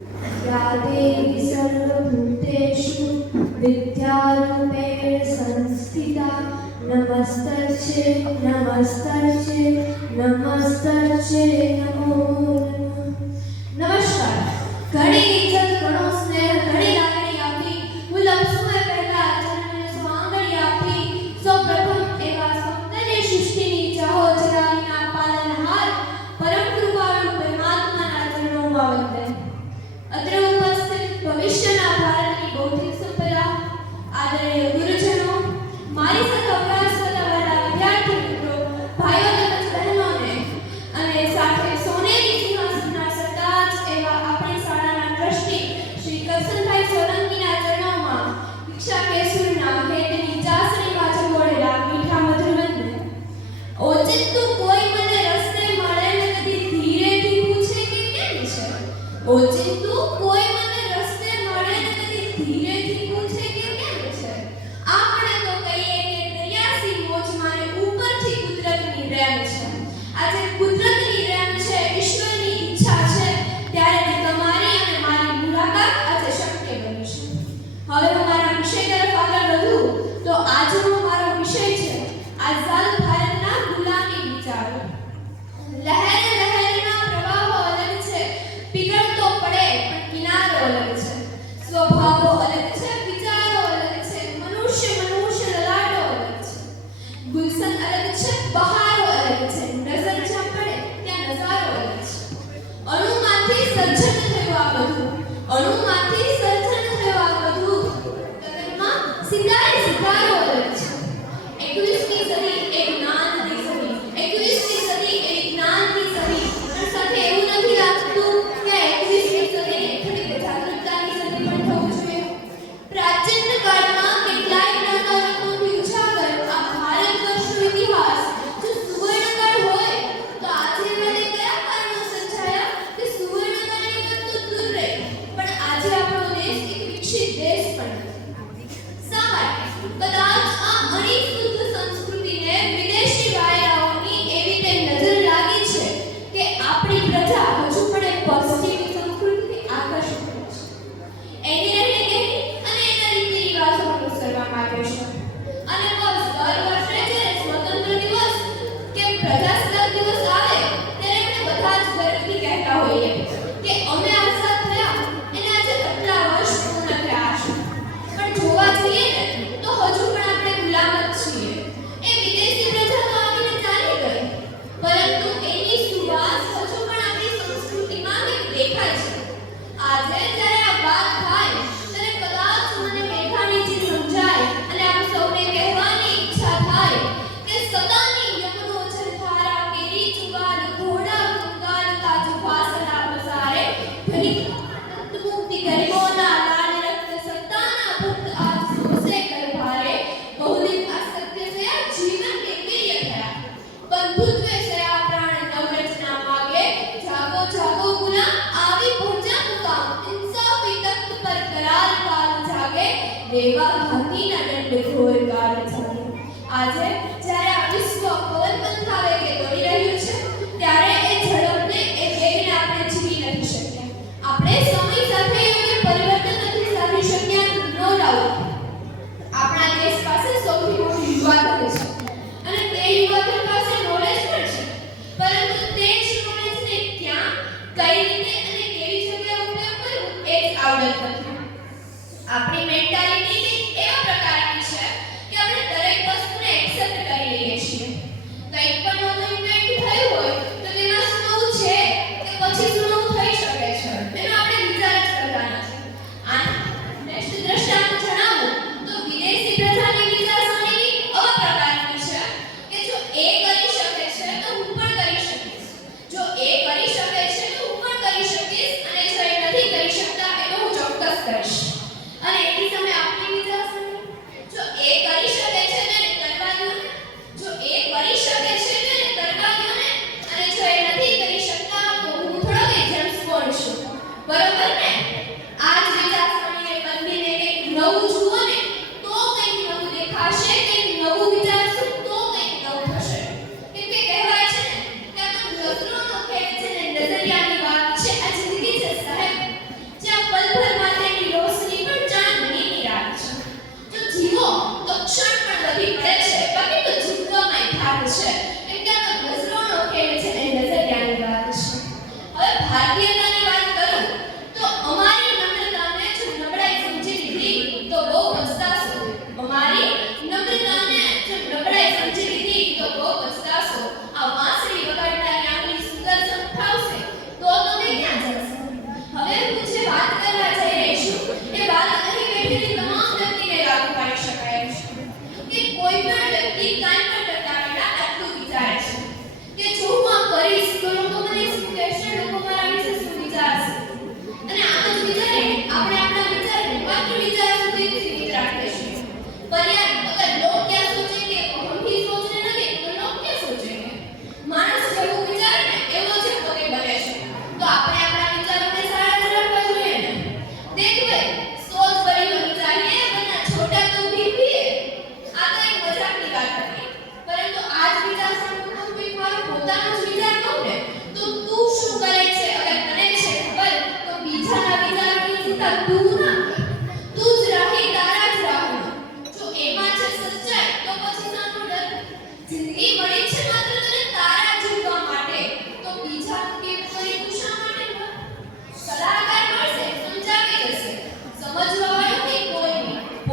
या देवी सर्वभूतेषु विद्यारूपेण संस्थिता नमस्तस्यै नमस्तस्यै नमस्तस्यै नमो नमः। नमस्कार। घणी इज्जत घणो स्नेह घणी लागणी आपी હું લપસુએ પહેલા આચરણને સ્વાંગણી આપી સૌપ્રથમ એવા સૌંદર્ય સૃષ્ટિની ચાહો ચરાવીના પાલનહાર પરમ કૃપાળુ પરમાત્માના ચરણોમાં વંદન। અત્રે ઉપસ્થિત ભવિષ્યના ભારતની બૌદ્ધિક સંપદા આદરણીય ગુરુજનો મારી સાથે અભ્યાસ કરતા વહાલા વિદ્યાર્થી મિત્રો ભાઈઓ તેમજ બહેનોને અને સાથે સોનેરી સિંહાસનના સરતાજ એવા આપણી શાળાના ટ્રસ્ટી શ્રી કરસનભાઈ સોલંકીના ચરણોમાં દીક્ષા કેસુરના હેતની ચાસણી પાછળ બોલેલા મીઠા મધુર વંદન। ઓચિંતું કોઈ મને રસ્તે મળે ને કદી ધીરેથી પૂછે કે કેમ છે। ઓચિંતું કોઈ મને રસ્તે મળે ને કદી ધીરેથી પૂછે કે કેમ છે। આપણે તો કહીએ કે દરિયાસી મોજ મારે ઉપરથી કુદરતની રેમ છે। આજે કુદરતની રેમ છે, ઈશ્વરની ઈચ્છા છે, ત્યારે તમારી અને મારી મુલાકાત આજે શક્ય બની છે। હવે હું મારા વિષય તરફ આગળ વધું તો આજનો મારો વિષય છે આઝાદ ભારતના ગુલામી વિચારો। લહેર લહેરના પ્રવાહો અલગ છે, પીગળતો પડે પણ કિનારો અલગ છે, સ્વભાવો અલગ છે, વિચારો અલગ છે, મનુષ્ય લલાટો અલગ છે, ગુલશન અલગ છે, બહારો અલગ છે, નજર જ્યાં પડે ત્યાં નજારો અલગ છે। અણુમાંથી સર્જન થયું આ બધું, અણુમાંથી સર્જન થયું આ બધું, ગગનમાં સિતારો અલગ છે। 21મી સદી એક જ્ઞાનની સદી, 21મી સદી એક જ્ઞાનની સદી, પણ સાથે એવું નથી લાગતું કે 21મી સદી ખરી જાગૃતતાની સદી પણ થવું જોઈએ। પ્રાચીન કાળમાં કેટલાય જ્ઞાનોથી ઉજાગર આ ભારતવર્ષનો ઇતિહાસ જો સુવર્ણકાળ હોય તો આજે મને કયા કારણો સર્જાયા કે સુવર્ણકાળની વાત તો દૂર રહી, પણ આજે આપણો દેશ એક વિકસિત દેશ પણ નથી। શા માટે? કદાચ આ અણીશુદ્ધ સંસ્કૃતિને વિદેશી વાયરાઓની એવી તે નજર લાગી છે કે આપણી પ્રજા હજુ પણ એક પશ્ચિમી સંસ્કૃતિથી આકર્ષિત છે, એની રહેણી અને એના રીતિ રિવાજો અનુસરવા માંગે છે। અને બસ દર વર્ષે જ્યારે સ્વતંત્ર દિવસ કે પ્રજાસત્તાક દિવસ આવે ત્યારે આપણે બધા જ ગર્વથી કહેતા હોઈએ કે અમે આઝાદ થયા એને આજે આટલા વર્ષ પૂર્ણ થયા છે, પણ જોવા જઈએ ને તો હજુ પણ આપણે ગુલામ જ છીએ। એ વિદેશી પ્રજા તો આવીને ચાલી ગઈ, પરંતુ એની સુવાસ હજુ પણ આપણી સંસ્કૃતિમાં દેખાય છે। આજે જ્યારે આ વાત થાય ત્યારે કદાચ મને મેઘાણીજી સમજાય અને આપ સૌને કહેવાની ઈચ્છા થાય કે સદાની યમનો જલધારા કેરી ચુગાલ ઘોડા કંગાલ કાજુ વાસના પસારે ધનિક મુક્તિ ગરીબોના લાલ રક્ત સત્તાના ભક્ત આજ સોસે કરભારે બહુદિન આ સત્ય સે આ જીવન કે વીર્ય થયા બંધુત્વે સે આ પ્રાણ નવરચના માગે જાગો જાગો ગુલામ આવી પહોંચ્યા મુકામ ઇન્સાફી તખ્ત પર કરાર કાલ જાગે દેવા ઘાતીના દંડ ઘોર કાળ જાગે। આજે જ્યારે આ વિશ્વ પવન પંથાવે કે દોડી રહ્યું છે ત્યારે એ ઝડપને એ વેગને આપણે જીવી નથી શક્યા। આપણે સમય સાથે યોગ્ય પરિવર્તન નથી સાધી શક્યા। નો ડાઉટ આપણા દેશ પાસે સૌથી મોટી યુવાધન છે અને તે યુવાધન પાસે નોલેજ પણ છે, પરંતુ તે જ નોલેજને ક્યાં કઈ રીતે અને કેવી જગ્યાએ ઉપયોગ કરવો એ જ આવડત નથી। આપણી મેન્ટાલિટી એવા પ્રકારની છે કે આપણે દરેક વસ્તુને એક્સેપ્ટ કરી લઈએ છીએ। કંઈક પણ નવું ઇન્વેન્ટ થયું હોય તો તેમાં શું નવું છે કે પછી શું નવું થઈ શકે છે એનો આપણે વિચાર જ કરતા નથી। આના શ્રેષ્ઠ દ્રષ્ટાંત જણાવું તો વિદેશી પ્રજાની વિચારસરણી આવા પ્રકારની છે કે જો એ કરી શકે છે તો હું પણ કરી શકીશ, જો એ કરી શકે છે તો હું પણ કરી શકીશ, અને જો એ નથી કરી શકતા એ તો હું ચોક્કસ કરીશ। અને એની સામે આપણી વિચાર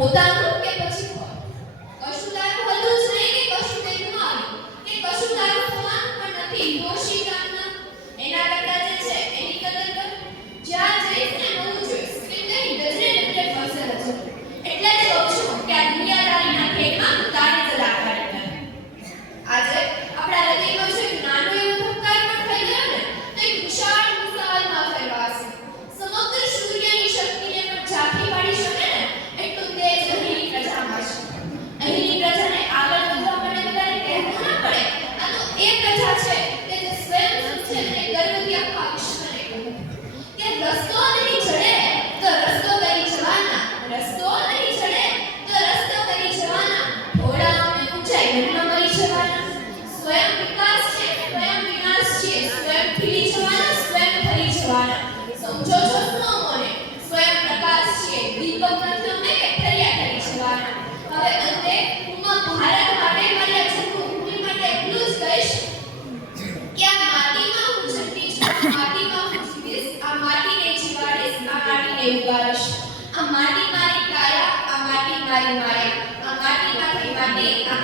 પોતાનું કે પછી ફળ? કશું તારું હતું જ નહીં કે કશું તે ગુમાવ્યું કે કશું તારું થવાનું પણ નથી. દોષી કામના એના કરતા જે છે એની કદર કર. જ્યાં જઈશ ને નવું જોઈશ કે નહીં નજરે નજરે ફરશે નજર. એટલે જ કહું છું કે આ દુનિયાદારીના ખેલમાં તારી જ રાખવાની નથી. આજે આપણા હૃદયમાં જો એક નાનો એવો ધબકાર પણ થઈ ગયો ને તો એક વિશાળ મિસાઇલમાં ફેરવાશે. સમગ્ર સૂર્યની શક્તિને પણ ઝાંખી પાડી શકે ને એટલું તેજ અહીંની પ્રજામાં છે. અહીંની પ્રજાને આગળ વધવા માટે બધાને કહેવું ના પડે. આ તો એ પ્રજા છે કે જે સ્વયં શુદ્ધ છે અને ગર્વથી આખા વિશ્વને કહે કે રસ્તો નહીં જડે તો રસ્તો કરી જવાના, રસ્તો નહીં જડે તો રસ્તો કરી જવાના, ઘોડાઓને ઊંચાઈ મનમાં મળી જવાના. સ્વયં વિકાસ છે સ્વયં વિનાશ છે, સ્વયં ખીલી જવાના સ્વયં ફરી જવાના. સમજો છો સ્નોમોને? સ્વયં પ્રકાશ છે દીપક નથી અમે કે ફર્યા કરી જવાના. હવે અંતે હું ભારત માટે મારી આ જન્મભૂમિ માટે એટલું જ કહીશ કે આ માટીમાં હું જન્મી છું, આ માટીમાં હું જીવીશ, આ માટીને જીવાડીશ, આ માટીને ઉગાડીશ. આ માટી મારી કાયા, આ માટી મારી માયા, આ માટીમાંથી માટી, આ